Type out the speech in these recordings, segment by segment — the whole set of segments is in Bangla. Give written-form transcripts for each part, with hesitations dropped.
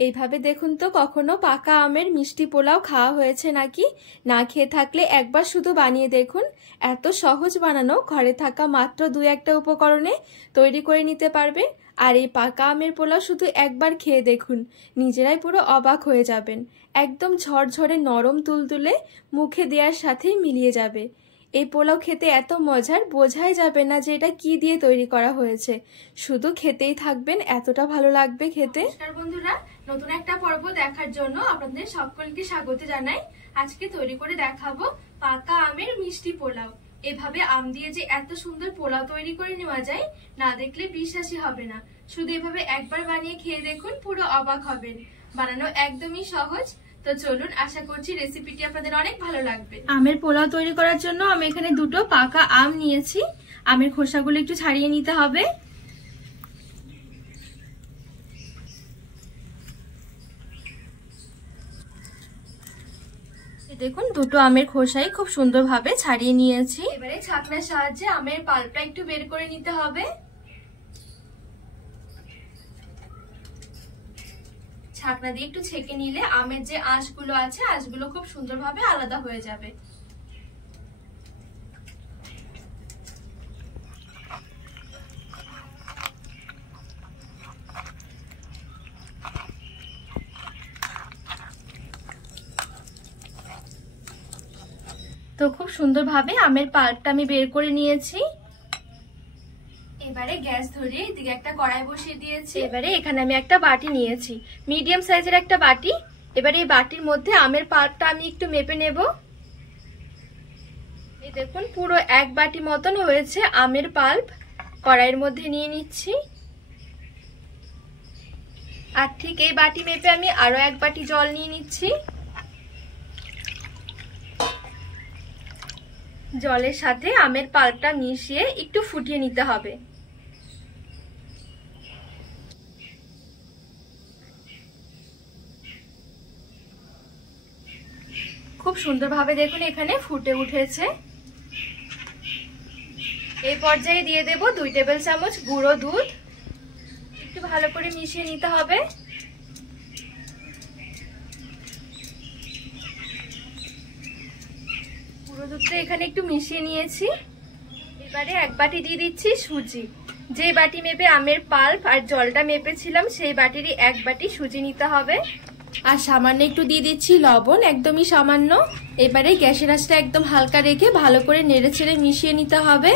এইভাবে দেখুন তো কখনো পাকা আমের মিষ্টি পোলাও খাওয়া হয়েছে নাকি? না খেয়ে থাকলে একবার শুধু বানিয়ে দেখুন। এত সহজ বানানো, ঘরে থাকা মাত্র 2-1টা উপকরণে তৈরি করে নিতে পারবেন। আর এই পাকা আমের পোলাও শুধু একবার খেয়ে দেখুন, নিজেরাই পুরো অবাক হয়ে যাবেন। একদম ঝরঝরে নরম তুলতুলে, মুখে দেওয়ার সাথেই মিলিয়ে যাবে। এই পোলাও খেতে এত মজার, বোঝাই যাবে না যে এটা কি দিয়ে তৈরি করা হয়েছে। শুধু খেতেই থাকবেন, এতটা ভালো লাগবে খেতে। নমস্কার বন্ধুরা, নতুন একটা পর্ব দেখার জন্য আপনাদের সকলকে স্বাগত জানাই। আজকে তৈরি করে দেখাবো পাকা আমের মিষ্টি পোলাও। এভাবে আম দিয়ে যে এত সুন্দর পোলাও তৈরি করে নেওয়া যায়, না দেখলে বিশ্বাসই হবে না। শুধু এভাবে একবার বানিয়ে খেয়ে দেখুন, পুরো অবাক হবেন। বানানো একদমই সহজ। তো চলুন, আশা করছি রেসিপিটি আপনাদের অনেক ভালো লাগবে। আমের পোলাও তৈরি করার জন্য আমি এখানে 2টো পাকা আম নিয়েছি। আমের খোসাগুলো একটু ছাড়িয়ে নিতে হবে। দেখুন, 2টো আমের খোসাই খুব সুন্দরভাবে ছাড়িয়ে নিয়েছি। এবারে ছাকনার সাহায্যে আমের পাল্পটা একটু বের করে নিতে হবে। ছাকনা দিয়ে একটু ছেঁকে নিলে আমের যে আঁশগুলো আছে, আঁশগুলো খুব সুন্দরভাবে আলাদা হয়ে যাবে। তো খুব সুন্দরভাবে আমের পাল্পটা আমি বের করে নিয়েছি। এবারে গ্যাস ধরিয়ে এদিকে একটা কড়াই বসিয়ে দিয়েছি। এবারে এখানে আমি একটা বাটি নিয়েছি, মিডিয়াম সাইজের একটা বাটি। এবারে এই বাটির মধ্যে আমের পাল্পটা আমি একটু মেপে নেব। এই দেখুন, পুরো 1 বাটি মতন হয়েছে আমের পাল্প। কড়াইয়ের মধ্যে নিয়ে নিচ্ছি। আর ঠিক এই বাটি মেপে আমি আরো 1 বাটি জল নিয়ে নিচ্ছি। জলের সাথে আমের পাল্পটা মিশিয়ে একটু ফুটিয়ে নিতে হবে। খুব সুন্দরভাবে দেখুন এখানে ফুটে উঠেছে। এই পর্যায়ে দিয়ে দেব 2 টেবিল চামচ গুঁড়ো দুধ। একটু ভালো করে মিশিয়ে নিতে হবে। গুঁড়ো দুধটা এখানে একটু মিশিয়ে নিয়েছি। এবারে 1 বাটি দিয়ে দিচ্ছি সুজি। যে বাটি মেপে আমের পাল্প আর জলটা মেপেছিলাম, সেই বাটিরই 1 বাটি সুজি নিতে হবে। আর সামান্য একটু দিয়ে দিচ্ছি লবণ, একদমই সামান্য। এবারে গ্যাসের আঁচটা একদম হালকা রেখে ভালো করে নেড়েচেড়ে মিশিয়ে নিতে হবে।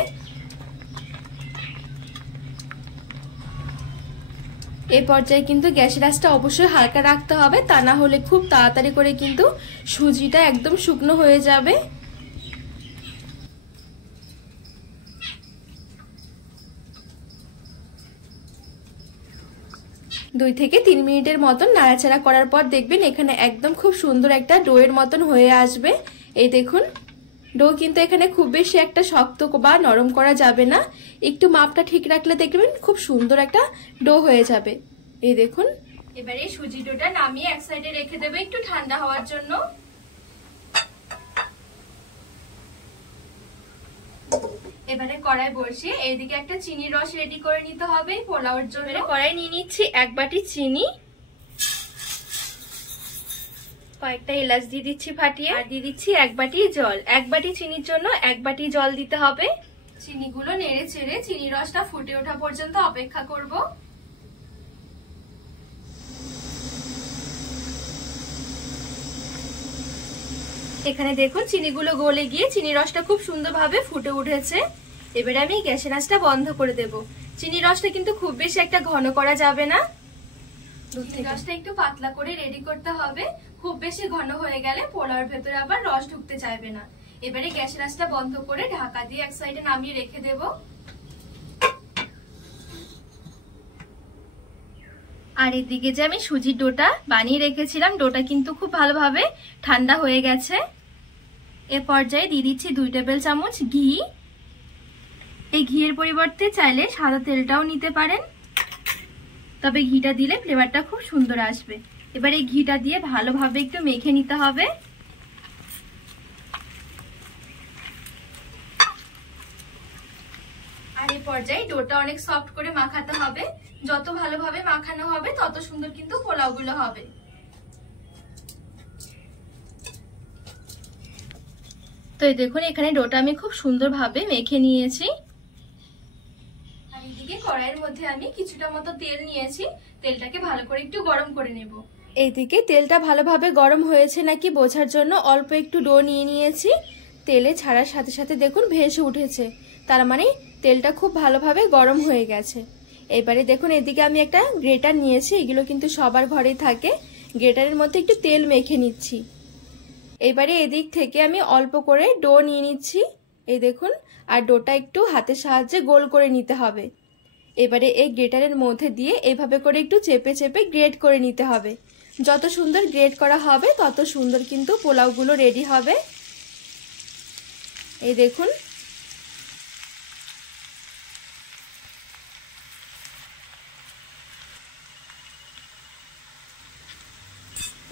এই পর্যায়ে কিন্তু গ্যাসের আঁচটা অবশ্যই হালকা রাখতে হবে, তা না হলে খুব তাড়াতাড়ি করে কিন্তু সুজিটা একদম শুকনো হয়ে যাবে। দুই থেকে 3 মিনিটের মতন নাড়াচাড়া করার পর দেখবেন এখানে একদম খুব সুন্দর একটা ডোয়ের মতন হয়ে আসবে। এই দেখুন, ডো কিন্তু এখানে খুব বেশি একটা শক্ত বা নরম করা যাবে না। একটু মাপটা ঠিক রাখলে দেখবেন খুব সুন্দর একটা ডো হয়ে যাবে। এই দেখুন, এবারে সুজি ডোটা নামিয়ে এক সাইডে রেখে দেবে একটু ঠান্ডা হওয়ার জন্য। এবারে কড়াই বসিয়ে এইদিকে একটা চিনির রস রেডি করে নিতে হবে পোলাওর জন্য। কড়াই নিয়ে নিচ্ছি 1 বাটি চিনি, কয়েকটা এলাচ দিয়ে দিচ্ছি ফাটিয়ে, আর দিয়ে দিচ্ছি 1 বাটি জল। 1 বাটি চিনির জন্য 1 বাটি জল দিতে হবে। চিনিগুলো নেড়ে চেড়ে চিনির রসটা ফুটে ওঠা পর্যন্ত অপেক্ষা করব। এখানে দেখুন চিনিগুলো গলে গিয়ে চিনি রসটা খুব সুন্দরভাবে ফুটে উঠেছে। এবারে আমি গ্যাসের আঁচটা বন্ধ করে দেব। চিনি রসটা কিন্তু খুব বেশি একটা ঘন করা যাবে না, চিনি রসটা একটু পাতলা করে রেডি করতে হবে। খুব বেশি ঘন হয়ে গেলে পোলাওর ভেতরে আবার রস ঢুকতে চাইবে না। এবারে গ্যাসের আঁচটা বন্ধ করে ঢাকা দিয়ে এক সাইডে নামিয়ে রেখে দেব। আর এদিকে যে আমি সুজির ডোটা বানিয়ে রেখেছিলাম, ডোটা কিন্তু খুব ভালোভাবে ঠান্ডা হয়ে গেছে। এ পর্যায়ে দিয়ে দিচ্ছি 2 টেবিল চামচ ঘি। এই ঘিয়ের পরিবর্তে চাইলে সাদা তেলটাও নিতে পারেন, তবে ঘিটা দিলে ফ্লেভারটা খুব সুন্দর আসবে। এবার এই ঘিটা দিয়ে ভালোভাবে একটু মেখে নিতে হবে। আর এই পর্যায়ে ডোটা অনেক সফট করে মাখাতে হবে। যত ভালোভাবে মাখানো হবে তত সুন্দর কিন্তু পোলাওগুলো হবে। তো এই দেখুন এখানে ডোটা আমি খুব সুন্দরভাবে মেখে নিয়েছি। আর এদিকে কড়াইয়ের মধ্যে আমি কিছুটা মতো তেল নিয়েছি, তেলটাকে ভালো করে একটু গরম করে নেব। এইদিকে তেলটা ভালোভাবে গরম হয়েছে নাকি বোঝার জন্য অল্প একটু ডো নিয়ে নিয়েছি। তেলে ছাড়ার সাথে সাথে দেখুন ভেসে উঠেছে, তার মানে তেলটা খুব ভালোভাবে গরম হয়ে গেছে। এবারে দেখুন এদিকে আমি একটা গ্রেটার নিয়েছি, এগুলো কিন্তু সবার ঘরেই থাকে। গ্রেটারের মধ্যে একটু তেল মেখে নিচ্ছি। এবারে এদিক থেকে আমি অল্প করে ডো নিয়ে নিচ্ছি, এই দেখুন। আর ডোটা একটু হাতের সাহায্যে গোল করে নিতে হবে। এবারে এই গ্রেটারের মধ্যে দিয়ে এভাবে করে একটু চেপে চেপে গ্রেট করে নিতে হবে। যত সুন্দর গ্রেট করা হবে তত সুন্দর কিন্তু পোলাওগুলো রেডি হবে। এই দেখুন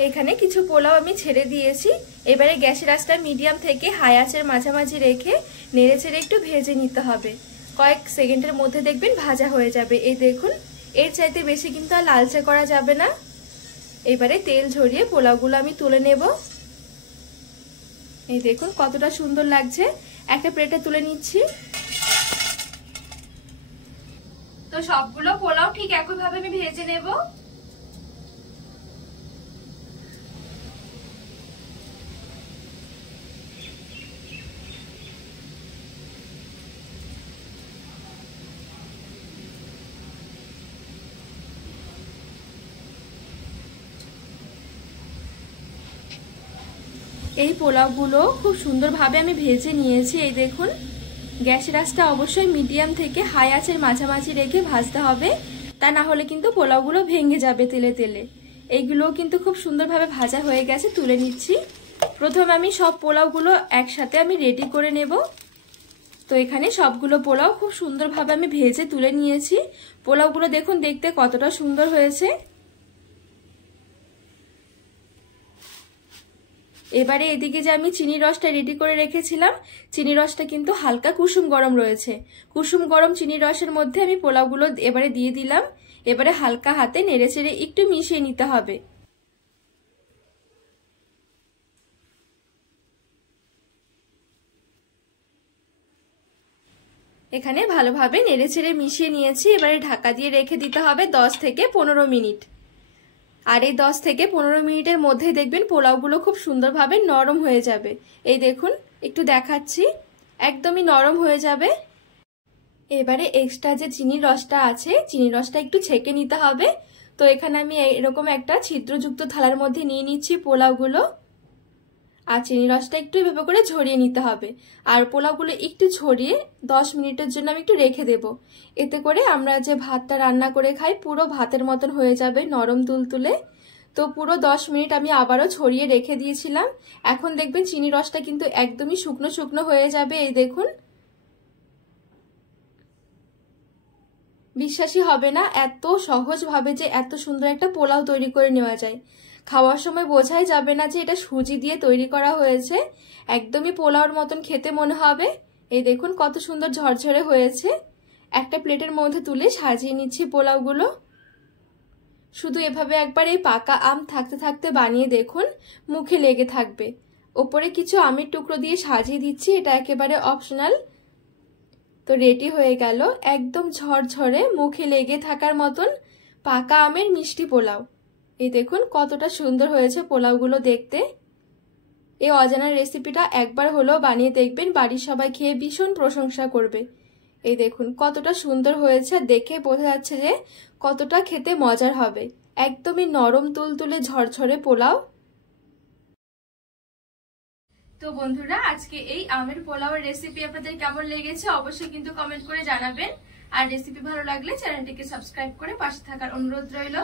এখানে কিছু পোলাও আমি ছেড়ে দিয়েছি। এবারে গ্যাসের আঁচটা মিডিয়াম থেকে হাই আঁচের মাঝামাঝি রেখে নেড়ে চেড়ে একটু ভেজে নিতে হবে। কয়েক সেকেন্ডের মধ্যে দেখবেন ভাজা হয়ে যাবে। এই দেখুন এর চাইতে বেশি কিন্তু আর লালচে করা যাবে না। এবারে তেল ঝরিয়ে পোলাওগুলো আমি তুলে নেব। এই দেখুন কতটা সুন্দর লাগছে। একটা প্লেটে তুলে নিচ্ছি। তো সবগুলো পোলাও ঠিক একইভাবে আমি ভেজে নেব। এই পোলাওগুলো খুব সুন্দরভাবে আমি ভেজে নিয়েছি। এই দেখুন গ্যাসের আঁচটা অবশ্যই মিডিয়াম থেকে হাই আঁচের মাঝামাঝি রেখে ভাজতে হবে, তা না হলে কিন্তু পোলাওগুলো ভেঙে যাবে তেলে তেলে। এইগুলোও কিন্তু খুব সুন্দরভাবে ভাজা হয়ে গেছে, তুলে নিচ্ছি। প্রথমে আমি সব পোলাওগুলো একসাথে আমি রেডি করে নেব। তো এখানে সবগুলো পোলাও খুব সুন্দরভাবে আমি ভেজে তুলে নিয়েছি। পোলাওগুলো দেখুন দেখতে কতটা সুন্দর হয়েছে। এবারে এদিকে যে আমি চিনি রসটা রেডি করে রেখেছিলাম, চিনি রসটা কিন্তু হালকা কুসুম গরম রয়েছে। কুসুম গরম চিনি রসের মধ্যে আমি পোলাওগুলো এবারে দিয়ে দিলাম। এবারে হালকা হাতে নেড়েচেড়ে একটু মিশিয়ে নিতে হবে। এখানে ভালোভাবে নেড়েচেড়ে মিশিয়ে নিয়েছি। এবারে ঢাকা দিয়ে রেখে দিতে হবে 10 থেকে 15 মিনিট। আর এই 10 থেকে 15 মিনিটের মধ্যে দেখবেন পোলাওগুলো খুব সুন্দরভাবে নরম হয়ে যাবে। এই দেখুন একটু দেখাচ্ছি, একদমই নরম হয়ে যাবে। এবারে এক্সট্রা যে চিনির রসটা আছে, চিনির রসটা একটু ছেঁকে নিতে হবে। তো এখানে আমি এরকম একটা ছিদ্রযুক্ত থালার মধ্যে নিয়ে নিচ্ছি পোলাওগুলো। আর চিনির রসটা একটু এভাবে করে ঝরিয়ে নিতে হবে। আর পোলাওগুলো একটু ছড়িয়ে 10 মিনিটের জন্য আমি একটু রেখে দেব। এতে করে আমরা যে ভাতটা রান্না করে খাই পুরো ভাতের মতন হয়ে যাবে, নরম তুলতুলে। তো পুরো 10 মিনিট আমি আবারও ছড়িয়ে রেখে দিয়েছিলাম। এখন দেখবেন চিনি রসটা কিন্তু একদমই শুকনো শুকনো হয়ে যাবে। এই দেখুন বিশ্বাসই হবে না এত সহজভাবে যে এত সুন্দর একটা পোলাও তৈরি করে নেওয়া যায়। খাওয়ার সময় বোঝাই যাবে না যে এটা সুজি দিয়ে তৈরি করা হয়েছে, একদমই পোলাওর মতন খেতে মনে হবে। এই দেখুন কত সুন্দর ঝরঝরে হয়েছে। একটা প্লেটের মধ্যে তুলে সাজিয়ে নিচ্ছি পোলাওগুলো। শুধু এভাবে একবার এই পাকা আম থাকতে থাকতে বানিয়ে দেখুন, মুখে লেগে থাকবে। ওপরে কিছু আমের টুকরো দিয়ে সাজিয়ে দিচ্ছি, এটা একেবারে অপশনাল। তো রেডি হয়ে গেল একদম ঝরঝরে মুখে লেগে থাকার মতন পাকা আমের মিষ্টি পোলাও। এই দেখুন কতটা সুন্দর হয়েছে পোলাওগুলো দেখতে। এই অজানা রেসিপিটা একবার হলেও বানিয়ে দেখবেন, বাড়ির সবাই খেয়ে ভীষণ প্রশংসা করবে। এই দেখুন কতটা সুন্দর হয়েছে, দেখে বোঝা যাচ্ছে যে কতটা খেতে মজার হবে। একদমই নরম তুলতুলে ঝরঝরে পোলাও। তো বন্ধুরা আজকে এই আমের পোলাওয়ের রেসিপি আপনাদের কেমন লেগেছে অবশ্যই কিন্তু কমেন্ট করে জানাবেন। আর রেসিপি ভালো লাগলে চ্যানেলটিকে সাবস্ক্রাইব করে পাশে থাকার অনুরোধ রইল।